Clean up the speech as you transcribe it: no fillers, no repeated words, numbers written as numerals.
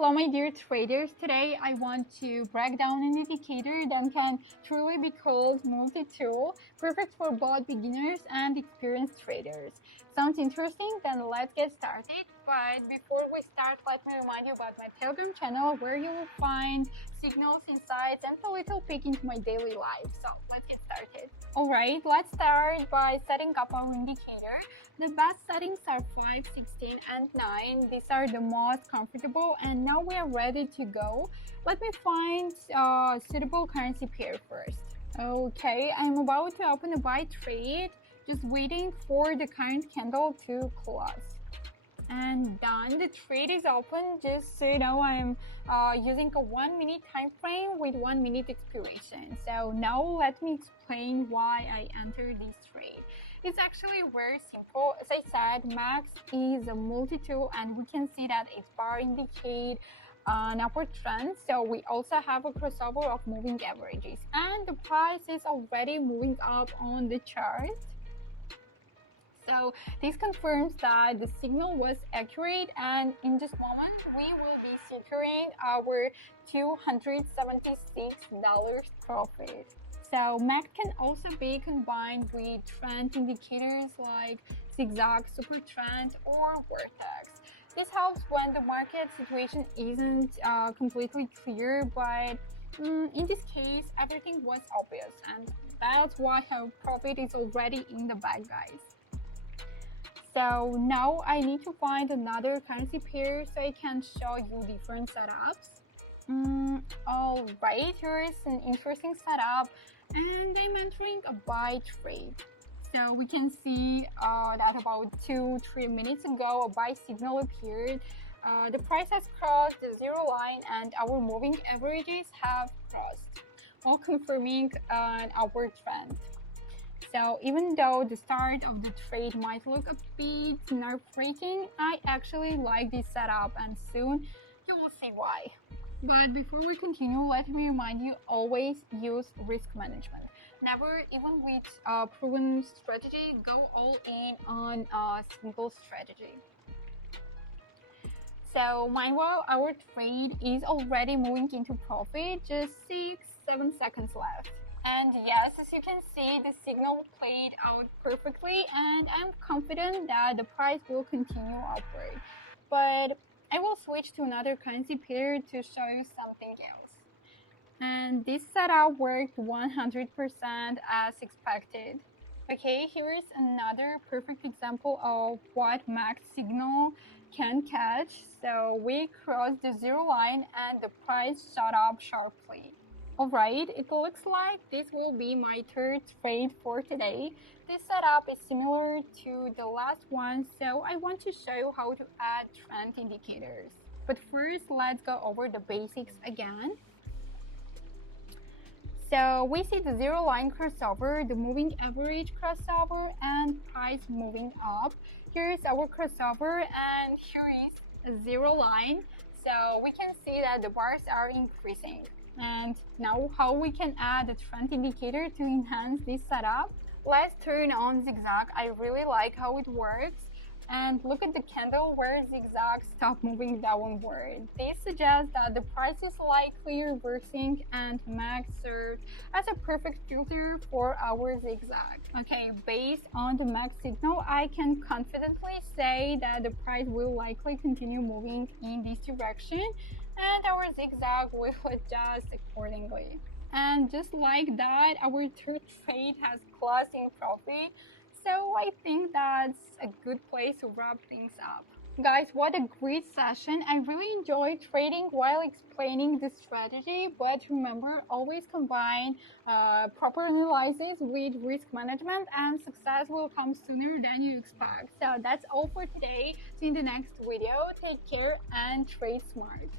Hello my dear traders, today I want to break down an indicator that can truly be called multi-tool, perfect for both beginners and experienced traders. Sounds interesting? Then let's get started. But before we start, let me remind you about my Telegram channel where you will find signals, insights, and a little peek into my daily life. So let's get started. Alright, let's start by setting up our indicator. The best settings are 5, 16, and 9. These are the most comfortable, and now we are ready to go. Let me find a suitable currency pair first. Okay, I'm about to open a buy trade, just waiting for the current candle to close. And done. The trade is open. Just so you know, I'm using a 1 minute time frame with 1 minute expiration. So now let me explain why I entered this trade. It's actually very simple. As I said, Max is a multi-tool, and we can see that its bar indicate an upward trend. So we also have a crossover of moving averages, and the price is already moving up on the chart. So this confirms that the signal was accurate, and in this moment we will be securing our $276 profit. So MAC can also be combined with trend indicators like zigzag, super trend, or vortex. This helps when the market situation isn't completely clear, but in this case everything was obvious, and that's why our profit is already in the bag, guys. So now I need to find another currency pair so I can show you different setups. Alright, here is an interesting setup, and I'm entering a buy trade. So we can see that about 2-3 minutes ago a buy signal appeared. The price has crossed the zero line, and our moving averages have crossed, all confirming an upward trend. So even though the start of the trade might look a bit nerve-wracking, I actually like this setup, and soon you will see why. But before we continue, let me remind you, always use risk management. Never, even with a proven strategy, go all in on a single strategy. So meanwhile, our trade is already moving into profit, just 6-7 seconds left. And yes, as you can see, the signal played out perfectly, and I'm confident that the price will continue upward. But I will switch to another currency pair to show you something else. And this setup worked 100% as expected. Okay, here is another perfect example of what max signal can catch. So we crossed the zero line and the price shot up sharply. Alright, it looks like this will be my third trade for today. This setup is similar to the last one, so I want to show you how to add trend indicators. But first, let's go over the basics again. So we see the zero line crossover, the moving average crossover, and price moving up. Here is our crossover, and here is a zero line. So we can see that the bars are increasing. And now how we can add a trend indicator to enhance this setup. Let's turn on zigzag. I really like how it works. And look at the candle where zigzag stopped moving downward. This suggests that the price is likely reversing, and MAC served as a perfect filter for our zigzag. Okay, based on the MAC signal, I can confidently say that the price will likely continue moving in this direction, and our zigzag will adjust accordingly. And just like that, our third trade has closed in profit. So I think that's a good place to wrap things up. Guys, what a great session. I really enjoyed trading while explaining the strategy, but remember, always combine proper analysis with risk management, and success will come sooner than you expect. So that's all for today. See you in the next video. Take care and trade smart.